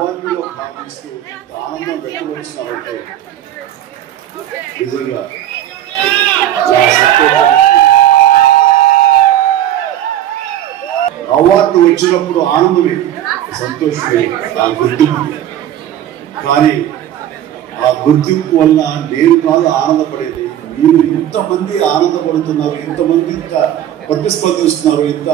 అవార్డులో భావిస్తూ ఆనందం వ్యక్తపరుస్తున్నారంటే నిజంగా చాలా సంతోషం. అవార్డు వచ్చినప్పుడు ఆనందమే, సంతోషమే ఆ గుర్తింపు. కానీ ఆ గుర్తింపు వల్ల నేను కాదు ఆనందపడేది, మీరు ఇంతమంది ఆనందపడుతున్నారు, ఇంతమంది ఇంత ప్రతిస్పందిస్తున్నారు, ఇంత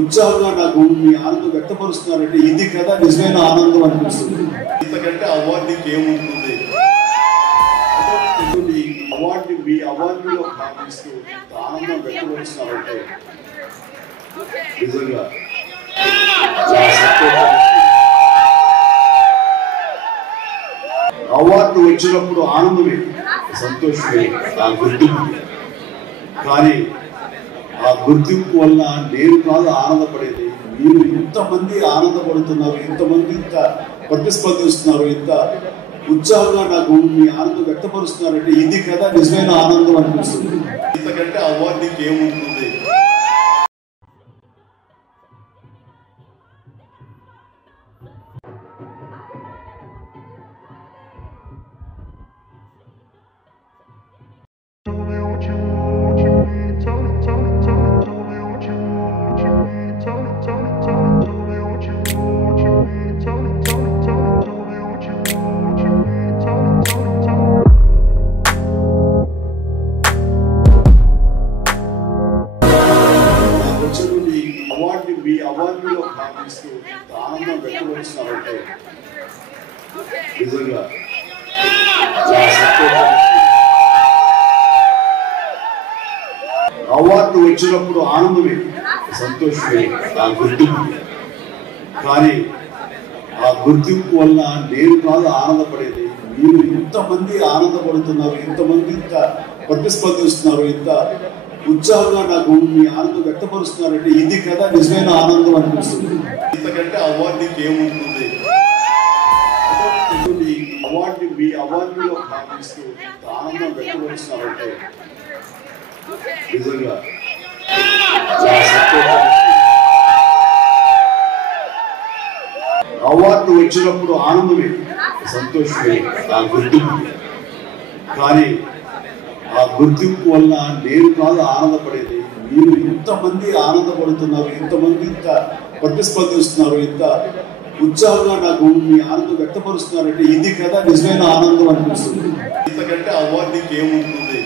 ఉత్సాహంగా నాకు మీ ఆనందం వ్యక్తపరుస్తున్నారంటే ఇది కదా నిజమైన ఆనందం అనిపిస్తుంది. ఇంతకంటే అవార్డుకి ఏముంటుంది? మీ అవార్డులో భావిస్తూ ఆనందం వ్యక్తపరుస్తున్నారంటే నిజంగా చాలా సంతోషం. అవార్డు వచ్చినప్పుడు ఆనందమే, సంతోషమే ఆ గుర్తింపు. కానీ ఆ గుర్తింపు వల్ల నేను కాదు ఆనందపడేది, మీరు ఇంతమంది ఆనందపడుతున్నారు, ఇంతమంది ఇంత ప్రతిస్పందిస్తున్నారు, ఇంత ఉత్సాహంగా నాకు మీ ఆనందం వ్యక్తపరుస్తున్నారంటే ఇది కదా నిజమైన ఆనందం అనిపిస్తుంది. ఇంతకంటే అవార్డుకి ఏముంటుంది? మీ అవార్డులో భావిస్తూ ఆనందం వ్యక్తపరుస్తున్నారంటే నిజంగా చాలా సంతోషం. అవార్డు వచ్చినప్పుడు ఆనందమే, సంతోషమే ఆ గుర్తింపు. కానీ ఆ గుర్తింపు వల్ల నేను కాదు ఆనందపడేది, మీరు ఇంతమంది ఆనందపడుతున్నారు, ఇంతమంది ఇంత ప్రతిస్పందిస్తున్నారు, ఇంత ఉత్సాహంగా నాకు మీ ఆనందం వ్యక్తపరుస్తున్నారంటే ఇది కదా నిజమైన ఆనందం అనిపిస్తుంది. ఇంతకంటే అవార్డుకి ఏముంటుంది? మీ అవార్డులో భావిస్తూ ఆనందం వ్యక్తపరుస్తున్నారంటే నిజంగా చాలా సంతోషం. అవార్డు వచ్చినప్పుడు ఆనందమే, సంతోషమే ఆ గుర్తింపు. కానీ ఆ గుర్తింపు వల్ల నేను కాదు ఆనందపడేది, మీరు ఇంతమంది ఆనందపడుతున్నారు, ఇంతమంది ఇంత ప్రతిస్పందిస్తున్నారు, ఇంత ఉత్సాహంగా నాకు మీ ఆనందం వ్యక్తపరుస్తున్నారంటే ఇది కదా నిజమైన ఆనందం అనిపిస్తుంది. ఇంతకంటే అవార్డుకి ఏముంటుంది?